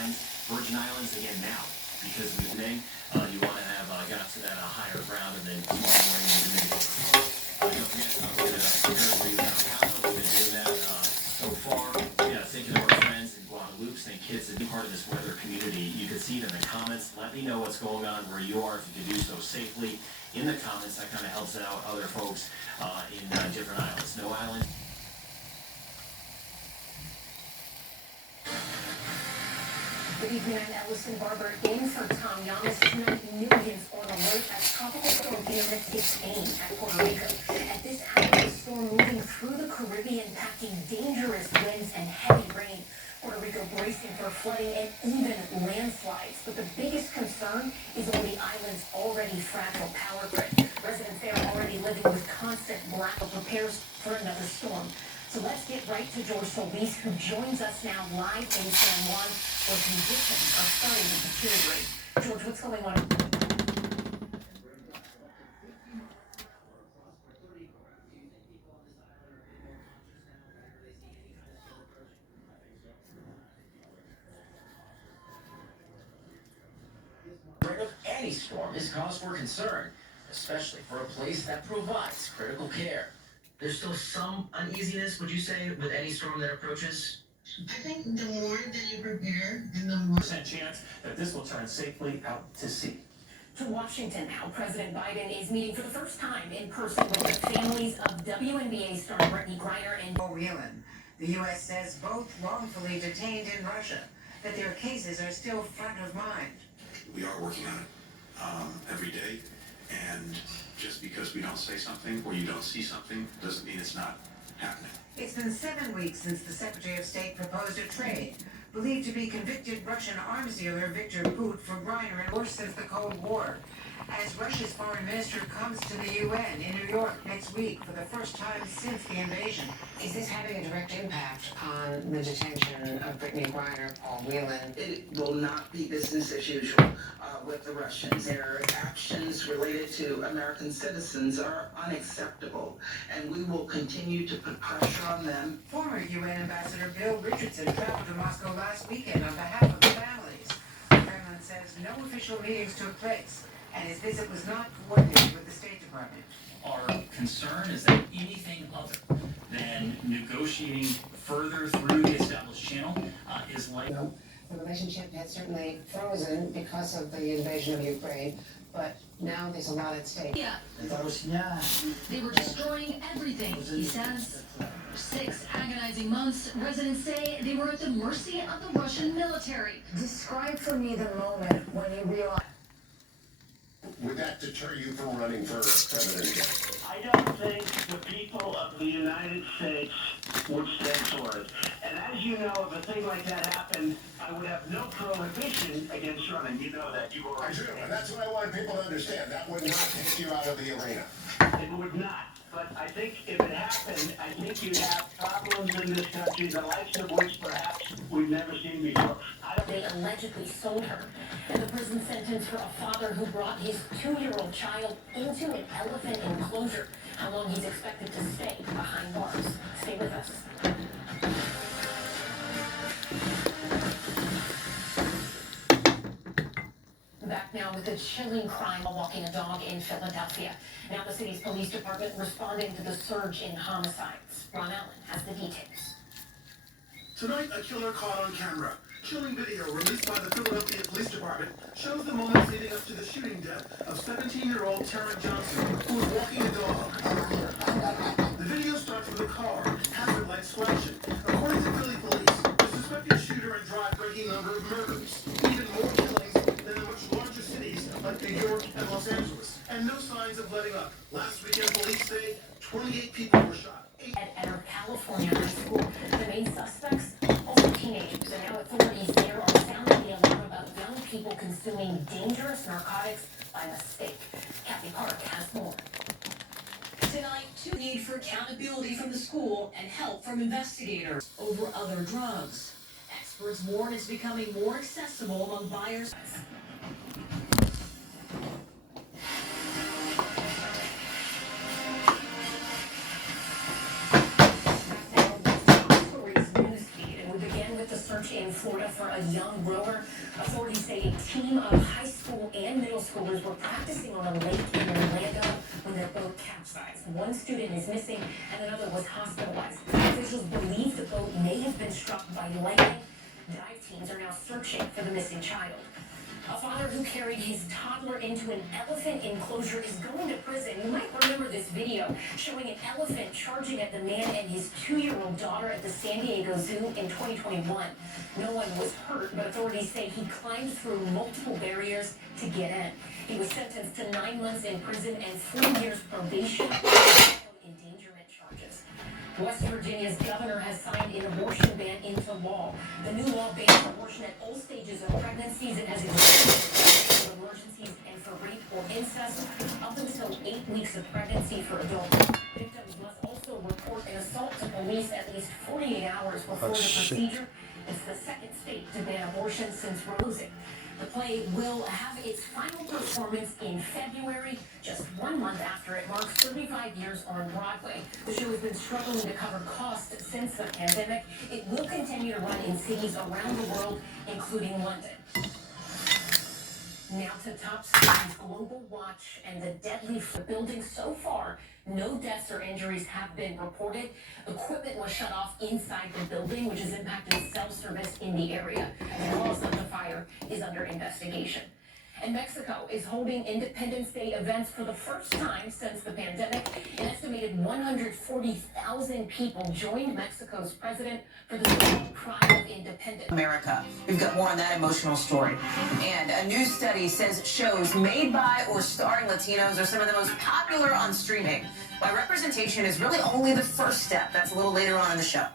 Virgin Islands again now, because with Ming, you want to have got to that higher ground and then keep going into the don't forget, we're going to prepare for you now. We've been doing that so far. Yeah, thinking of our friends in Guadeloupe, St. Kitts, and be part of this weather community. You can see it in the comments. Let me know what's going on where you are, if you can do so safely in the comments. That kind of helps out other folks in different islands. No island. Good evening, I'm Ellison Barber in for Tom Yamas. Tonight, millions on alert as tropical storm Fiona takes aim at Puerto Rico. At this hour, the storm moving through the Caribbean, packing dangerous winds and heavy rain. Puerto Rico bracing for flooding and even landslides. But the biggest concern is on the island's already fragile power grid. Residents there are already living with constant blackout, prepares for another storm. So let's get right to George Solis, who joins us now live in San Juan, where conditions are starting to deteriorate. George, what's going on? Of any storm is cause for concern, especially for a place that provides critical care. There's still some uneasiness, would you say, with any storm that approaches? I think the more that you prepare and the more % chance that this will turn safely out to sea. To Washington now, President Biden is meeting for the first time in person with the families of WNBA star Brittany Griner and Whelan. The U.S. says both wrongfully detained in Russia, that their cases are still front of mind. We are working on it every day, and just because we don't say something or you don't see something doesn't mean it's not happening. It's been 7 weeks since the Secretary of State proposed a trade, believed to be convicted Russian arms dealer Viktor Bout for Griner and worse since the Cold War. As Russia's foreign minister comes to the UN in New York next week for the first time since the invasion. Is this having a direct impact on the detention of Brittany Griner, Paul Whelan? It will not be business as usual with the Russians. Their actions related to American citizens are unacceptable, and we will continue to put pressure on them. Former UN Ambassador Bill Richardson traveled to Moscow last weekend on behalf of the families. The Kremlin says no official meetings took place, and his visit was not coordinated with the State Department. Our concern is that anything other than negotiating further through the established channel is likely. The relationship had certainly frozen because of the invasion of Ukraine, but now there's a lot at stake. Yeah. They were destroying everything, he says. For 6 agonizing months, residents say they were at the mercy of the Russian military. describe for me the moment when you realized. Would that deter you from running for president again? I don't think the people of the United States would stand for it. And as you know, if a thing like that happened, I would have no prohibition against running. You know that. You I do, and that's what I want people to understand. That would not take you out of the arena. It would not. But I think if it happened, I think you'd have problems in this country, the likes of which perhaps we've never seen before. They allegedly sold her. And the prison sentence for a father who brought his 2-year-old child into an elephant enclosure. How long he's expected to stay behind bars. Stay with us. Back now with a chilling crime while walking a dog in Philadelphia. Now the city's police department responding to the surge in homicides. Ron Allen has the details. Tonight, a killer caught on camera. Chilling video released by the Philadelphia Police Department shows the moments leading up to the shooting death of 17-year-old Taryn Johnson, who was walking a dog. The video starts with a car, hazard lights flashing. According to Philly police, the suspected shooter and drive breaking number of murders, even more killings than the much larger cities like New York and Los Angeles, and no signs of letting up. Last weekend, police say 28 people were shot. At our California high school, the main suspects, also teenagers, and now authorities there are sounding the alarm about young people consuming dangerous narcotics by mistake. Kathy Park has more. Tonight, the need for accountability from the school and help from investigators over other drugs. Experts warn it's becoming more accessible among buyers. In in Florida for a young rower. Authorities say a team of high school and middle schoolers were practicing on a lake in Orlando when their boat capsized. One student is missing and another was hospitalized. Officials believe the boat may have been struck by lightning. Dive teams are now searching for the missing child. A father who carried his toddler into an elephant enclosure is going to prison. You might remember this video showing an elephant charging at the man and his 2-year-old daughter at the San Diego Zoo in 2021. No one was hurt, but authorities say he climbed through multiple barriers to get in. He was sentenced to 9 months in prison and 3 years probation for endangerment charges. West Virginia's governor has signed an abortion ban into law. The new law bans abortion at all stages of pregnancies and has excluded emergencies and for rape or incest up until 8 weeks of pregnancy for adults. Victims must also report an assault to police at least 48 hours before the procedure. It's the second state to ban abortion since closing. The play will have its final performance in February, just 1 month after it marks 35 years on Broadway. The show has been struggling to cover costs since the pandemic. It will continue to run in cities around the world, including London. Now to top stories, Global Watch and the deadly building. So far, no deaths or injuries have been reported. Equipment was shut off inside the building, which has impacted cell service in the area. The cause of the fire is under investigation. And Mexico is holding Independence Day events for the first time since the pandemic. An estimated 140,000 people joined Mexico's president for the so-called Cry of Independence. America. We've got more on that emotional story. And a new study says shows made by or starring Latinos are some of the most popular on streaming. Why representation is really only the first step. That's a little later on in the show.